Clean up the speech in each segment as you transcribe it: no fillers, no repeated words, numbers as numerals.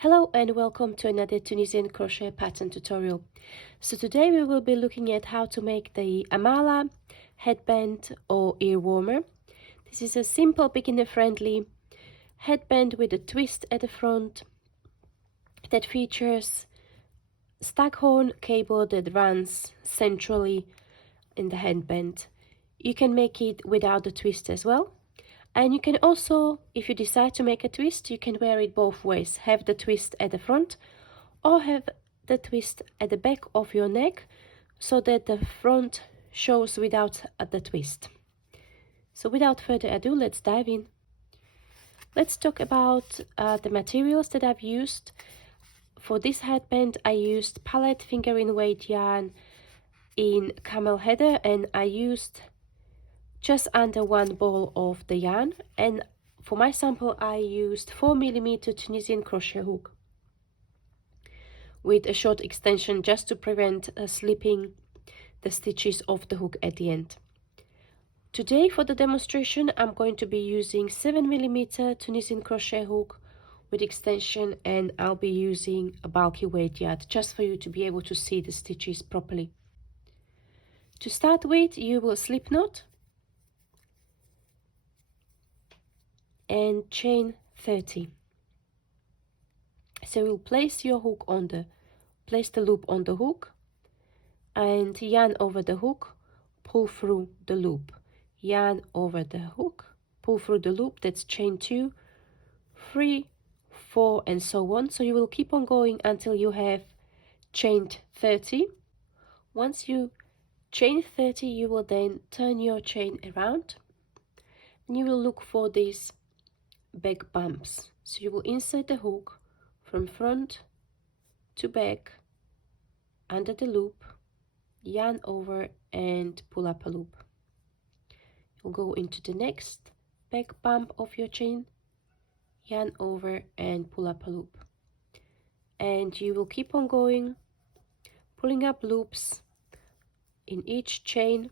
Hello and welcome to another Tunisian crochet pattern tutorial. So today we will be looking at how to make the Amala headband or ear warmer. This is a simple beginner-friendly headband with a twist at the front that features staghorn cable that runs centrally in the headband. You can make it without the twist as well. And you can also, if you decide to make a twist, you can wear it both ways. Have the twist at the front or have the twist at the back of your neck so that the front shows without the twist. So without further ado, let's dive in. Let's talk about the materials that I've used. For this headband, I used palette fingering weight yarn in camel heather, and I used just under 1 ball of the yarn, and for my sample I used 4mm Tunisian crochet hook with a short extension just to prevent slipping the stitches of the hook at the end. Today for the demonstration I'm going to be using 7mm Tunisian crochet hook with extension, and I'll be using a bulky weight yarn just for you to be able to see the stitches properly. To start with, you will slip knot and chain 30. So you'll place your hook on place the loop on the hook and yarn over the hook, pull through the loop, yarn over the hook, pull through the loop. That's chain 2, 3, 4 and so on. So you will keep on going until you have chained 30. Once you chain 30, you will then turn your chain around and you will look for these back bumps. So you will insert the hook from front to back under the loop, yarn over and pull up a loop. You'll go into the next back bump of your chain, yarn over and pull up a loop. And you will keep on going, pulling up loops in each chain.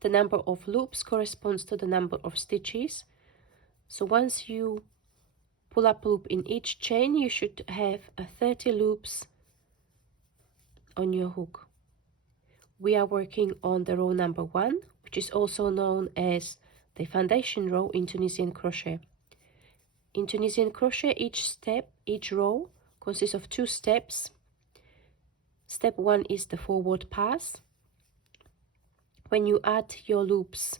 The number of loops corresponds to the number of stitches. So once you pull up a loop in each chain, you should have 30 loops on your hook. We are working on the row number 1, which is also known as the foundation row in Tunisian crochet. In Tunisian crochet, each row consists of 2 steps. Step 1 is the forward pass. When you add your loops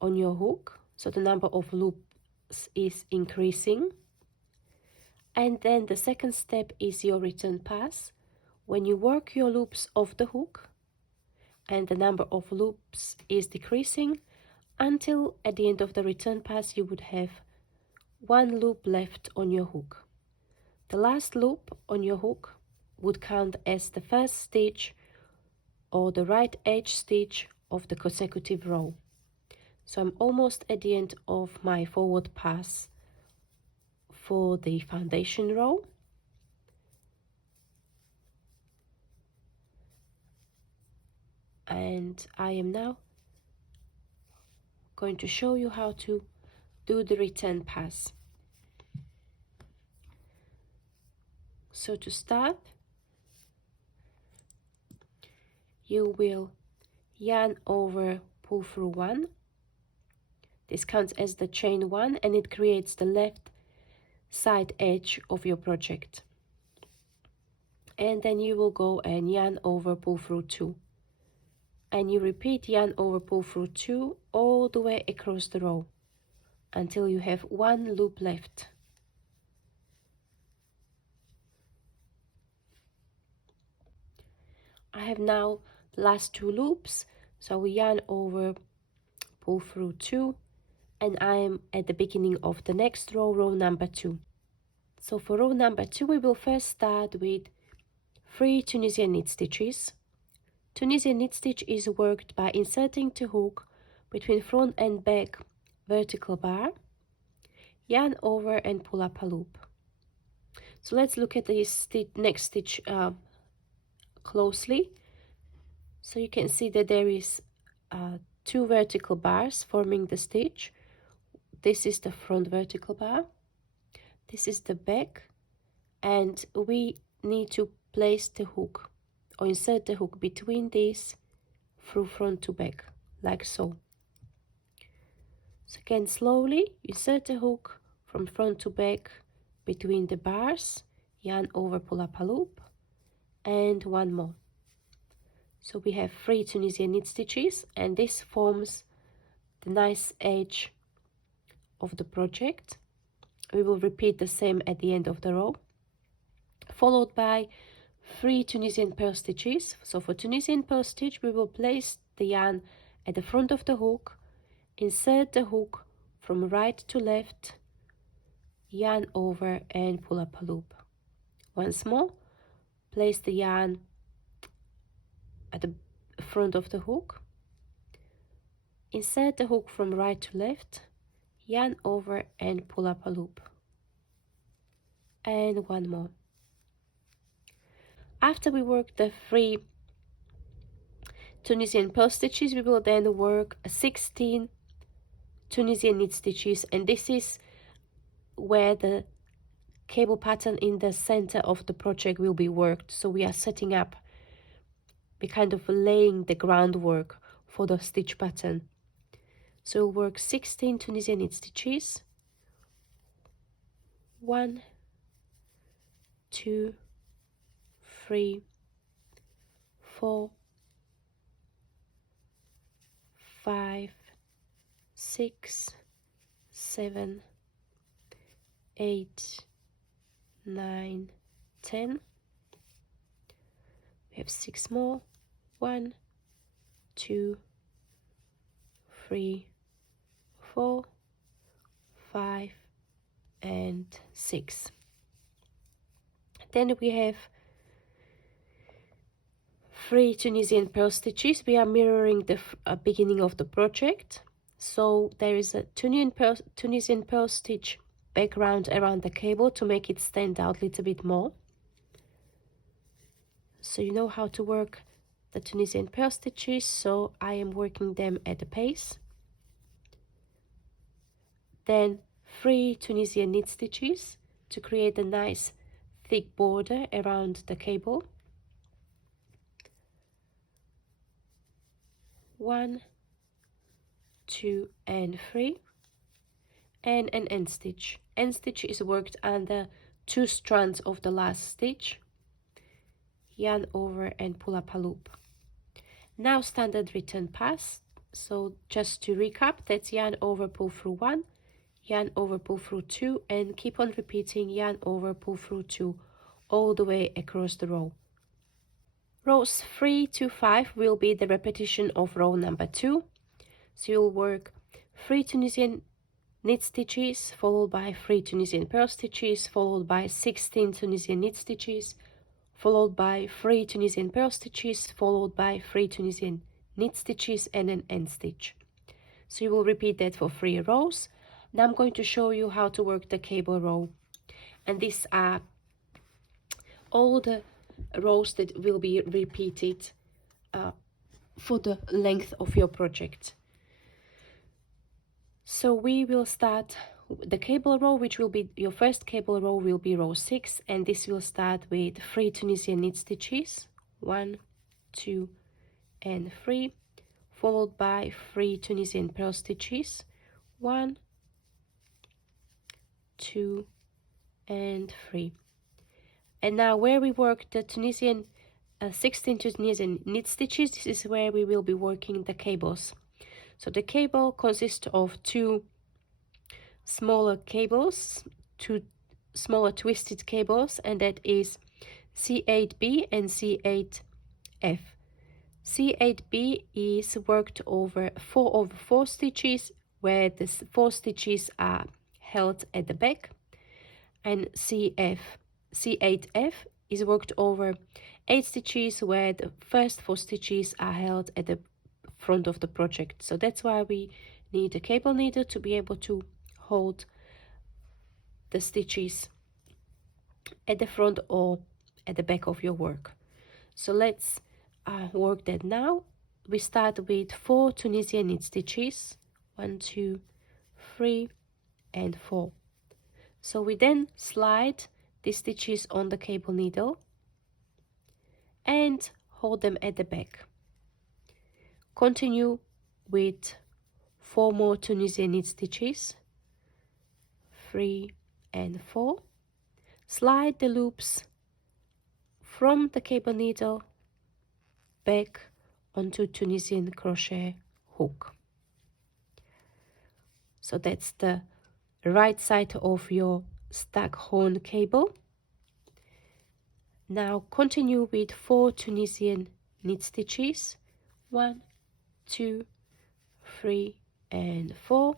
on your hook, so the number of loops is increasing. And then the second step is your return pass. When you work your loops off the hook and the number of loops is decreasing until at the end of the return pass you would have 1 loop left on your hook. The last loop on your hook would count as the first stitch or the right edge stitch of the consecutive row. So I'm almost at the end of my forward pass for the foundation row. And I am now going to show you how to do the return pass. So to start, you will yarn over, pull through 1. This counts as the chain 1 and it creates the left side edge of your project. And then you will go and yarn over, pull through 2. And you repeat yarn over, pull through 2 all the way across the row until you have 1 loop left. I have now the last 2 loops, so we yarn over, pull through 2, and I am at the beginning of the next row, row number 2. So for row number 2, we will first start with 3 Tunisian knit stitches. Tunisian knit stitch is worked by inserting the hook between front and back vertical bar, yarn over and pull up a loop. So let's look at this next stitch closely. So you can see that there is 2 vertical bars forming the stitch. This is the front vertical bar. This is the back, and we need to place the hook or insert the hook between these through front to back, like so. So again, slowly insert the hook from front to back between the bars, yarn over, pull up a loop, and one more. So we have 3 Tunisian knit stitches, and this forms the nice edge of the project. We will repeat the same at the end of the row, followed by 3 Tunisian purl stitches. So for Tunisian purl stitch, we will place the yarn at the front of the hook, insert the hook from right to left, yarn over and pull up a loop. Once more, place the yarn at the front of the hook, insert the hook from right to left, yarn over and pull up a loop. And one more. After we work the 3 Tunisian purl stitches, we will then work 16 Tunisian knit stitches, and this is where the cable pattern in the center of the project will be worked. So we are setting up, we kind of laying the groundwork for the stitch pattern. So we'll work 16 Tunisian knit stitches, 1, 2, 3, 4, 5, 6, 7, 8, 9, 10. We have 6 more. 1, 2, 3, 4, 5, and 6. Then we have 3 Tunisian purl stitches. We are mirroring the beginning of the project. So there is a Tunisian purl stitch background around the cable to make it stand out a little bit more. So you know how to work the Tunisian purl stitches, so I am working them at a pace. Then 3 Tunisian knit stitches to create a nice thick border around the cable. 1, 2, and 3, and an end stitch. End stitch is worked under 2 strands of the last stitch. Yarn over and pull up a loop. Now standard return pass. So just to recap, that's yarn over, pull through 1, yarn over, pull through 2, and keep on repeating yarn over, pull through 2 all the way across the row. Rows 3 to 5 will be the repetition of row number 2. So you'll work 3 Tunisian knit stitches, followed by 3 Tunisian purl stitches, followed by 16 Tunisian knit stitches, followed by 3 Tunisian purl stitches, followed by 3 Tunisian knit stitches, and an end stitch. So you will repeat that for 3 rows. Now I'm going to show you how to work the cable row. And these are all the rows that will be repeated for the length of your project. So we will start the cable row, which will be your first cable row, will be row 6, and this will start with 3 Tunisian knit stitches, 1, 2, and 3, followed by 3 Tunisian purl stitches, 1, 2, and 3. And now where we work the Tunisian 16 Tunisian knit stitches, this is where we will be working the cables. So the cable consists of 2 smaller cables, 2 smaller twisted cables, and that is C8B and C8F. C8B is worked over 4/4 stitches, where the 4 stitches are held at the back, and C8F is worked over 8 stitches, where the first 4 stitches are held at the front of the project. So that's why we need a cable needle to be able to hold the stitches at the front or at the back of your work. So let's work that now. We start with 4 Tunisian knit stitches, 1, 2, 3, and 4. So we then slide the stitches on the cable needle and hold them at the back. Continue with 4 more Tunisian knit stitches, 3 and 4. Slide the loops from the cable needle back onto Tunisian crochet hook. So that's the right side of your staghorn cable. Now continue with 4 Tunisian knit stitches, 1, 2, 3 and 4.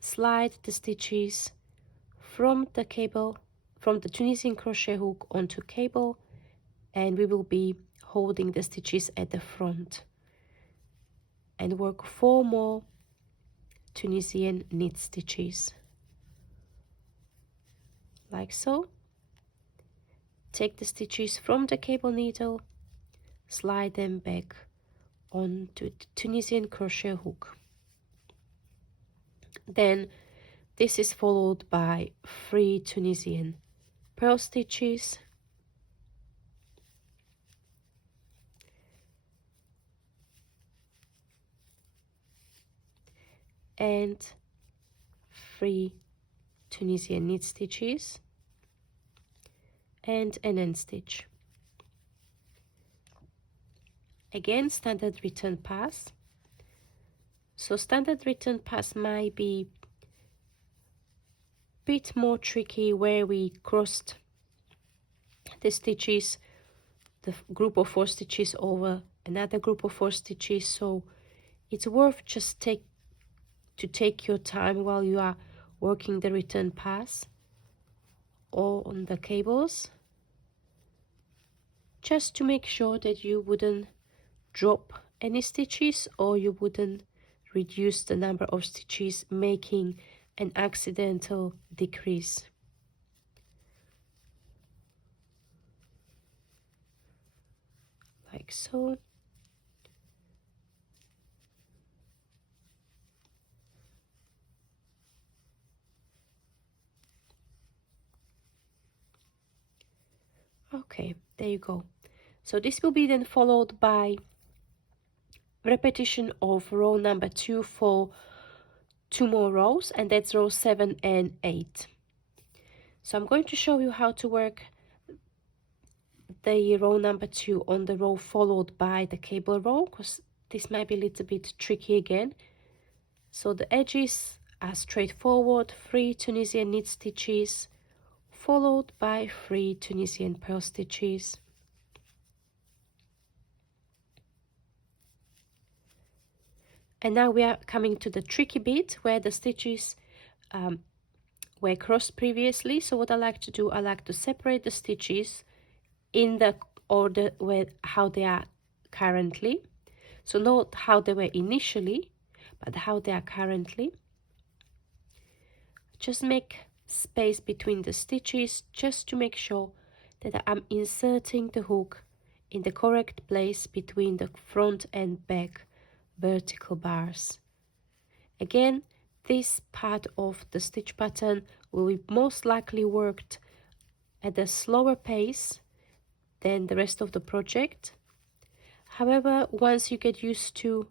Slide the stitches from the Tunisian crochet hook onto cable, and we will be holding the stitches at the front, and work 4 more Tunisian knit stitches like so. Take the stitches from the cable needle, slide them back onto the Tunisian crochet hook. Then this is followed by 3 Tunisian purl stitches, and 3 Tunisian knit stitches and an end stitch. Again, standard return pass. So standard return pass might be a bit more tricky where we crossed the stitches, the group of 4 stitches over another group of 4 stitches, so it's worth just take your time while you are working the return pass or on the cables, just to make sure that you wouldn't drop any stitches or you wouldn't reduce the number of stitches, making an accidental decrease. Like so. Okay, there you go. So this will be then followed by repetition of row number 2 for 2 more rows, and that's row 7 and 8. So I'm going to show you how to work the row number 2 on the row followed by the cable row, because this might be a little bit tricky again. So the edges are straightforward, 3 Tunisian knit stitches followed by 3 Tunisian purl stitches. And now we are coming to the tricky bit where the stitches were crossed previously. So what I like to do, I like to separate the stitches in the order how they are currently. So not how they were initially, but how they are currently. Just make space between the stitches just to make sure that I'm inserting the hook in the correct place between the front and back vertical bars. Again, this part of the stitch pattern will be most likely worked at a slower pace than the rest of the project. However, once you get used to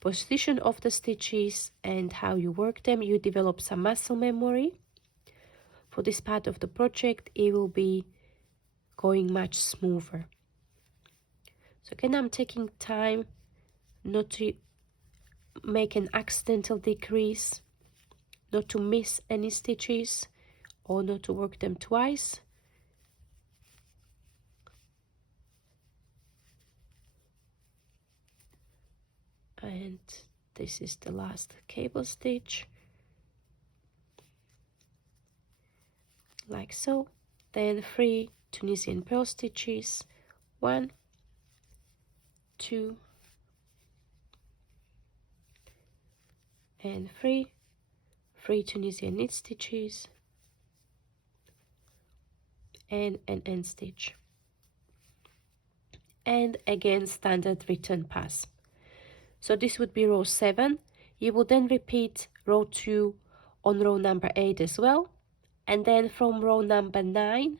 position of the stitches and how you work them, you develop some muscle memory. For this part of the project, it will be going much smoother. So again, I'm taking time not to make an accidental decrease, not to miss any stitches, or not to work them twice. And this is the last cable stitch, like so. Then 3 Tunisian purl stitches, 1, 2 and 3 Tunisian knit stitches and an end stitch, and again standard return pass. So this would be row 7. You will then repeat row 2 on row number 8 as well. And then from row number 9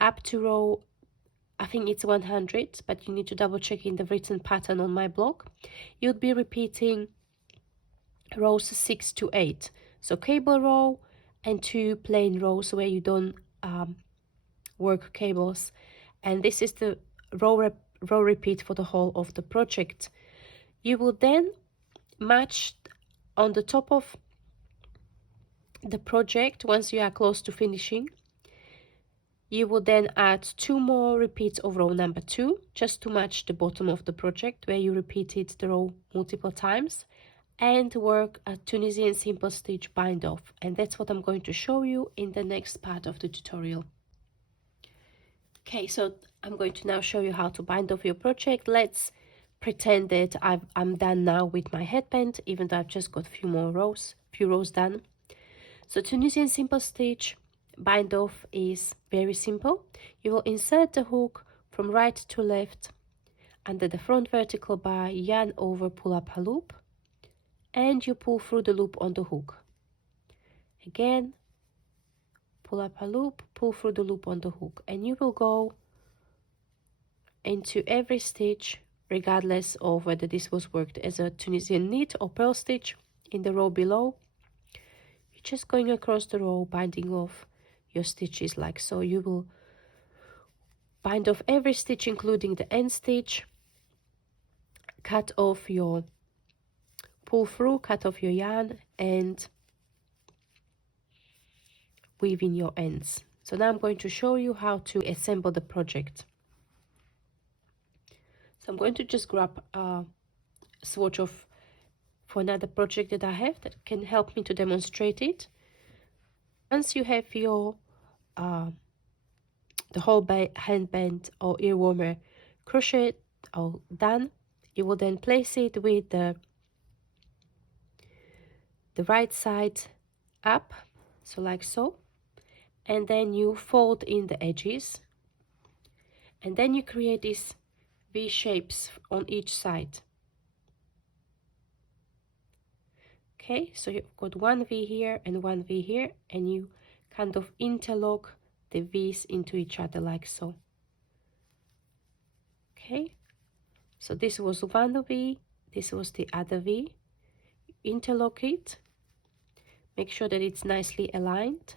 up to row, I think it's 100, but you need to double check in the written pattern on my blog, you'll be repeating rows 6 to 8. So cable row and 2 plain rows where you don't work cables. And this is the row repeat for the whole of the project. You will then match on the top of the project. Once you are close to finishing, you will then add 2 more repeats of row number 2 just to match the bottom of the project where you repeated the row multiple times, and work a Tunisian simple stitch bind off. And that's what I'm going to show you in the next part of the tutorial. Okay, so I'm going to now show you how to bind off your project. Let's pretend that I'm done now with my headband, even though I've just got few rows done. So Tunisian simple stitch bind off is very simple. You will insert the hook from right to left under the front vertical bar, yarn over, pull up a loop, and you pull through the loop on the hook. Again, pull up a loop, pull through the loop on the hook, and you will go into every stitch regardless of whether this was worked as a Tunisian knit or purl stitch in the row below. You're just going across the row, binding off your stitches like so. You will bind off every stitch including the end stitch, cut off your pull through, cut off your yarn, and weave in your ends. So now I'm going to show you how to assemble the project. So I'm going to just grab a swatch of for another project that I have that can help me to demonstrate it. Once you have your the whole handband or ear warmer crochet all done, you will then place it with the right side up, so like so, and then you fold in the edges, and then you create these V shapes on each side. Okay, so you've got one V here and one V here, and you kind of interlock the V's into each other like so. Okay, so this was one V, this was the other V. Interlock it, make sure that it's nicely aligned,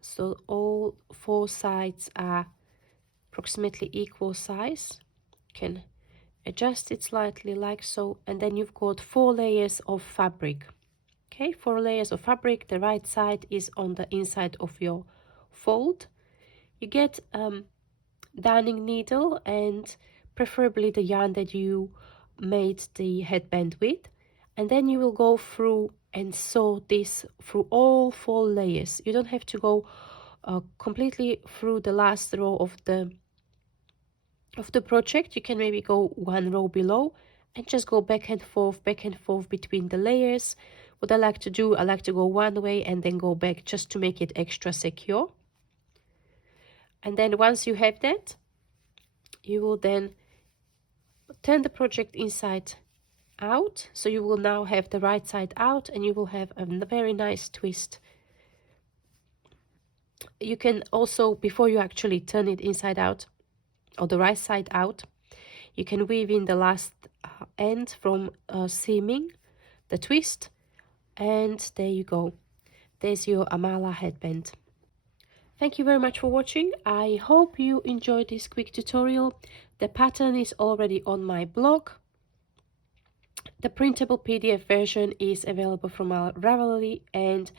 so all 4 sides are approximately equal size. You can adjust it slightly like so, and then you've got 4 layers of fabric. Okay, 4 layers of fabric. The right side is on the inside of your fold. You get darning needle and preferably the yarn that you made the headband with, and then you will go through and sew this through all 4 layers. You don't have to go completely through the last row of the project. You can maybe go 1 row below and just go back and forth between the layers. What I like to do, I like to go one way and then go back just to make it extra secure. And then once you have that, you will then turn the project inside out, so you will now have the right side out, and you will have a very nice twist. You can also, before you actually turn it inside out or the right side out, you can weave in the last end from seaming the twist, and there you go. There's your Amala headband. Thank you very much for watching. I hope you enjoyed this quick tutorial. The pattern is already on my blog. The printable PDF version is available from our Ravelry and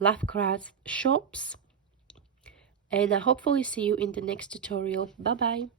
Lovecrafts shops. And I hopefully see you in the next tutorial. Bye bye.